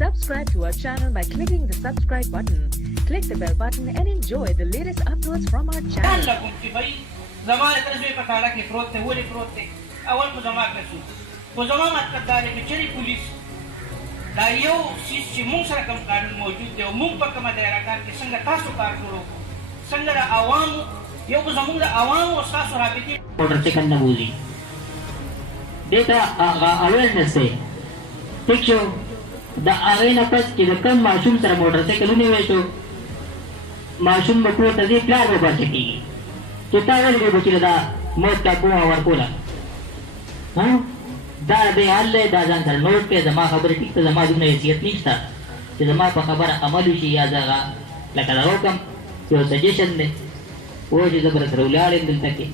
Subscribe to our channel by clicking the subscribe button. Click the bell button and enjoy the latest uploads from our channel. لكم في بي زمان ترجمه پکاړه کې پروت ته ولې پروت ته اول په زمان کې شو په زمان متقدار کې چری پولیس دا یو چې موږ سره کوم قانون موجود دی او موږ په کومه دایره کار کې څنګه تاسو کار کړو څنګه د عوام یو زموږ د عوام او تاسو رابطې order سے کرنا بولی دیتا اویرنس ہے ٹھیک شو دا آغین پس چې د کم معشوم سره موټر سایکلونه ویشو معشوم بکو ته دې پلار به بچ کېږي چې تا ولې بچی دا موت ټاپو ورکوله دا به حل دا ځان سره نوټ کړې زما خبرې ټیک ته زما دومره حیثیت نشته چې زما په خبره عمل وشي یا دغه لکه دا حکم یو سجیشن دی و چې زه به سره ولاړ یم دلته کې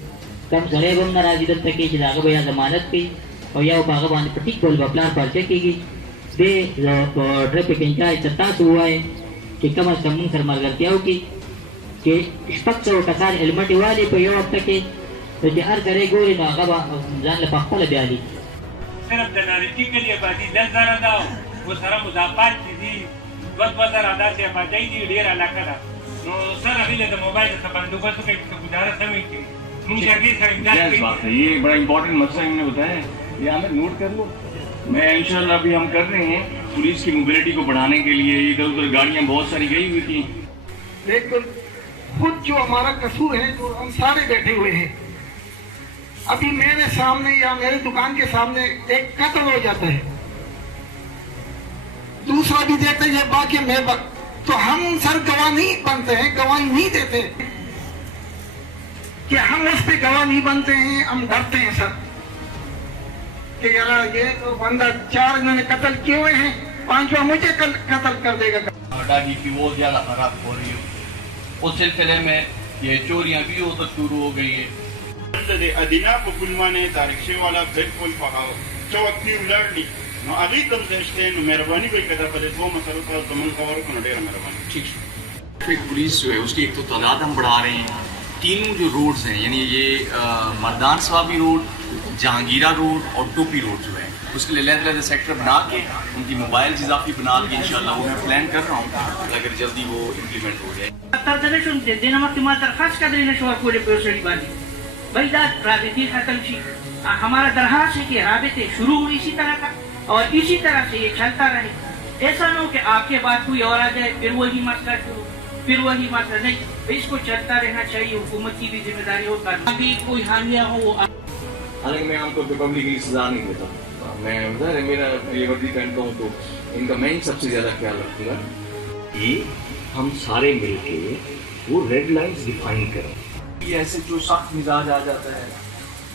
کم سړی به هم نه راځي دلته کې چې د هغه به یا ضمانت کوي او یا په هغه باندې په ټیک ډول به پلان پرچه کېږي دې ټرافیک انچارج ته تاسو ووایئ چې کم از کم مونږ سره ملګرتیا وکړي چې شپږ سوه کسان هیلمټې والي په یو هفته کې نو چې هر سړی ګوري نو هغه به ځان له پخپله بیالي صرف د نارنجي کلي آبادي 10,000 ده ورسره مضافات چې دي 2,000 داسې آبادۍ دي ډېره علاقه ده نو سر هغې له د موبایل څخه بندوبست وکړئ چې ګزاره سمې کړي مونږ جرګې سره امداد کوي یہ بڑا امپورٹنٹ مسئلہ انہوں نے بتایا یہ ہمیں نوٹ کر لو میں انشاءاللہ ابھی ہم کر رہے ہیں پولیس کی موبلٹی کو بڑھانے کے لیے ادھر ادھر گاڑیاں بہت ساری گئی ہوئی تھیں لیکن خود جو ہمارا قصور ہے جو ہم سارے بیٹھے ہوئے ہیں ابھی میرے سامنے یا میرے دکان کے سامنے ایک قتل ہو جاتا ہے دوسرا بھی دیتے ہیں باقی میں تو ہم سر گواہ نہیں بنتے ہیں گواہی نہیں دیتے کہ ہم اس پہ گواہ نہیں بنتے ہیں ہم ڈرتے ہیں سر کہ یار یہ تو بندہ 4 انہوں نے قتل کیے ہوئے ہیں 5واں مجھے قتل کر دے گا ڈاڈی کی وہ زیادہ خراب ہو رہی ہے اس سلسلے میں یہ چوریاں بھی ہو تو شروع ہو گئی ہے ادینا په ګلمانه تاریخ شی والا بالکل په چوک نیو لړلی نو هغه کوم ځشته نو مهرباني وکړئ کدا په دې دوه مسلو ته زمون خبرو کنه ډیر مهرباني ٹھیک ٹریفک پولیس جو ہے اس کی ایک تو تعداد ہم بڑھا رہے ہیں تینوں جو روڈز ہیں یعنی یہ مردان صوابی روڈ جہانگیرہ روڈ اور ٹوپی روڈ جو ہے اس کے لیے علیحدہ سیکٹر بنا کے ان کی موبائلز اضافی بنا کے انشاءاللہ وہ میں پلان کر رہا ہوں اگر جلدی وہ امپلیمنٹ ہو جائے ترجمه شوم د دینه مخکې ما درخواست کړی نه شو ورکولی په یو سړي باندې بھائی دا رابطے ختم شی ہمارا درخواست ہے کہ رابطے شروع ہوئی اسی طرح کا اور اسی طرح سے یہ چلتا رہے ایسا نہ ہو کہ آپ کے بعد کوئی اور آ جائے پھر وہی مسئلہ شروع پھر وہی مسئلہ نہیں اس کو چلتا رہنا چاہیے حکومت کی بھی ذمہ داری ہو ابھی کوئی حامیہ ہو وہ حالانکہ میں عام طور پہ پبلک کی سزا نہیں دیتا میں میرا یہ وردی پہنتا ہوں تو ان کا میں سب سے زیادہ خیال رکھوں گا یہ ہم سارے مل کے وہ ریڈ لائنز ڈیفائن کریں ایسے جو سخت مزاج آ جاتا ہے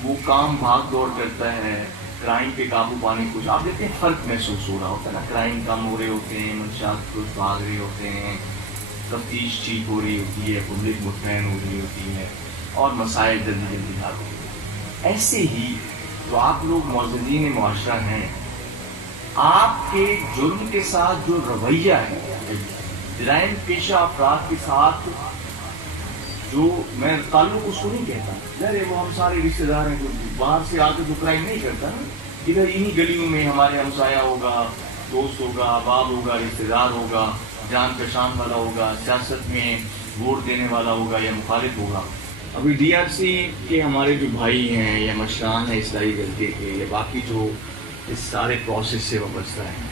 وہ کام بھاگ دوڑ کرتا ہے کرائم پہ قابو پانے کچھ آپ دیکھتے ہیں فرق محسوس ہو رہا ہوتا ہے نا کرائم کم ہو رہے ہوتے ہیں منشیات کچھ بھاگ رہے ہوتے ہیں تفتیش ٹھیک ہو رہی ہوتی ہے پبلک مطمئن ہو رہی ہوتی ہے اور مسائل جلدی جلدی حل ہو رہے ہیں ایسے ہی جو آپ لوگ معززین معاشرہ ہیں آپ کے جرم کے ساتھ جو رویہ ہے جرائم پیشہ افراد کے ساتھ جو میں تعلق اس کو نہیں کہتا ارے وہ ہم سارے رشتے دار ہیں جو باہر سے آ کے جو کرائم نہیں کرتا نا ادھر انہیں گلیوں میں ہمارے ہمسایہ ہوگا دوست ہوگا باپ ہوگا رشتے دار ہوگا جان پہچان والا ہوگا سیاست میں ووٹ دینے والا ہوگا یا مخالف ہوگا ابھی ڈی آر سی کے ہمارے جو بھائی ہیں یا مشران ہیں اصلاحی غلطی کے یا باقی جو اس سارے پروسیس سے وابستہ ہیں